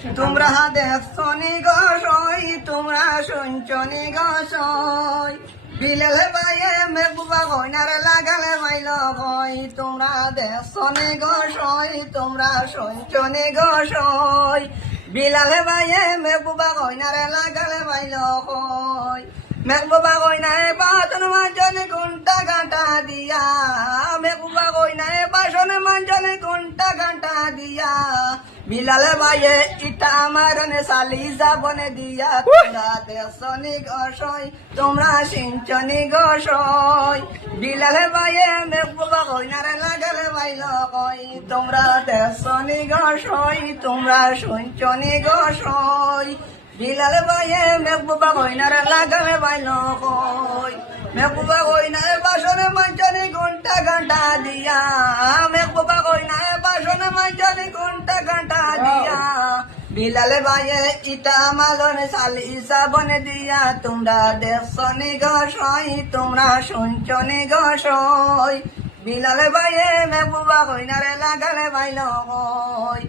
তোমরা দেখছনি গসই তোমরা শুনছনি গসই বিলালে বাইয়ে মেঘবা কইনারে লাগালে মাইল কই তোমরা দেখছনি গসই তোমরা শুনছনি গসই বিলালে বাইয়ে মেঘবা কইনারে লাগালে মাইল কই মেঘবা কইনায় বাসন মাঞ্জনে ঘন্টা ঘাটা দিয়া মেঘবা কইনায় বাসন মাঞ্জনে ঘন্টা ঘাটা দিয়া বিলালে বাইয়ে ইটা আমার সালি যাবনে দিয়া তোমরা দেশনি গসই তোমরা সিঞ্চনি গসই বিলালে বাইয়ে মেঘবা কইনারে লাগালে বাইল কই তোমরা দেশনি গসই তোমরা সিঞ্চনি গসই বিলালে বাইয়ে মেঘবা কইনারে লাগালে বাইল কই মেঘবা কইনারে বাসনে মাঞ্জনে ঘন্টা ঘাটা দিয়া মেঘবা কইনারে বাসনে মাঞ্জনে ঘন্টা ঘাটা দিয়া বিলালে বাইয়ে ইটা মালনে সালি সাবনে দিয়া তোমরা দেখছনি গসই তোমরা শুনছনি গসই বিলালে বাইয়ে মেঘবা কইনারে লাগালে বাইল কই